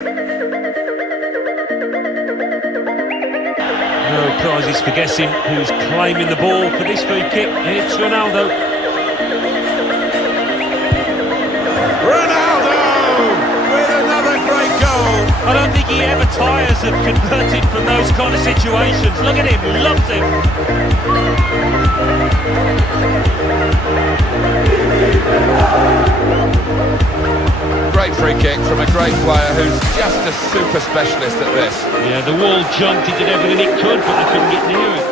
No prizes for guessing who's claiming the ball for this free kick. It's Ronaldo. Ronaldo with another great goal. I don't think he ever tires of converting from those kind of situations. Look at him, loves him. Great free kick from a great player who's just a super specialist at this. Yeah, the wall jumped, it did everything it could, but they couldn't get near it.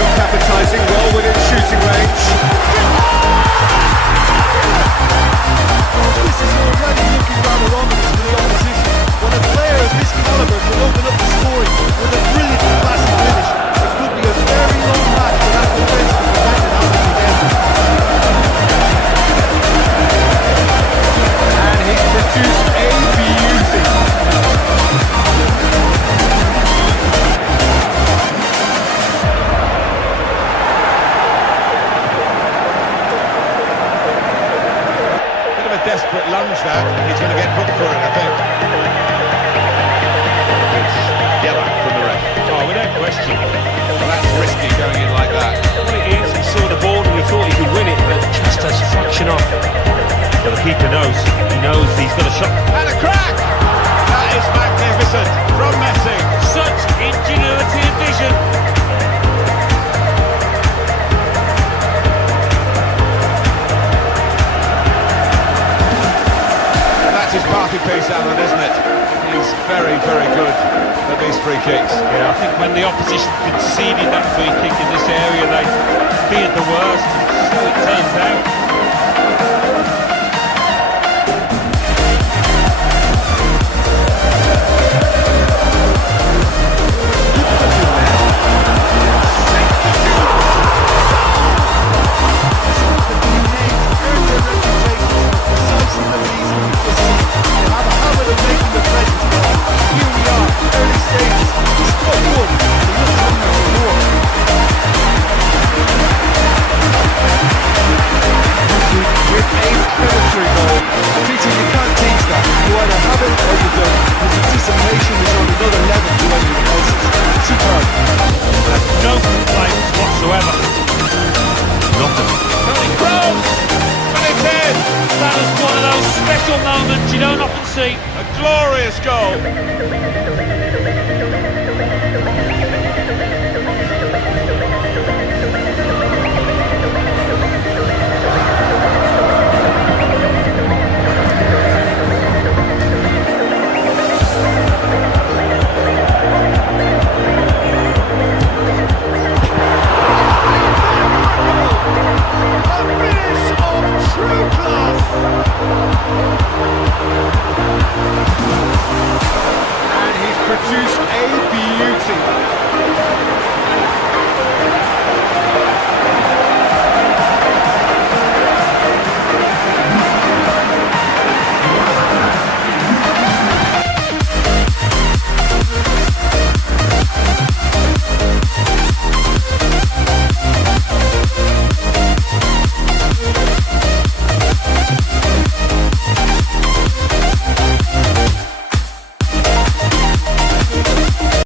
Not capitalising well within shooting range. This is already looking rather ominous for the opposition. When a player of this calibre can open up the scoring with a brilliant classic finish, it could be a very long match for that defence to prevent it happening again. And he's produced a beauty. Bit of a desperate lunge that. He's going to get booked for it, I think. It's yellow from the ref. Oh, without question. Well, that's risky going in like that. Well, it is, he saw the ball and he thought he could win it, but just a fraction off. Well, the keeper knows. He knows he's got a shot. And a crack! That is magnificent from Messi. Such ingenuity and vision. That's his party piece, Alan, isn't it? He's very, very good at these free kicks. Yeah, I think when the opposition conceded that free kick in this area, they feared the worst, and so it turns out. No complaints whatsoever. Nothing. Tony Kroos! And it's in! That was one of those special moments you don't often see. A glorious goal.